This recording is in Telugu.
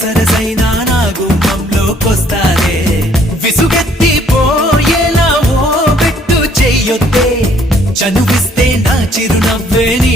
సరసైనా నా గుమ్మంలోకొస్తానే విసుగెత్తి పోయేలా ఓ పెట్టు చెయ్యొద్దే చనువిస్తే నా చిరునవ్వే నీ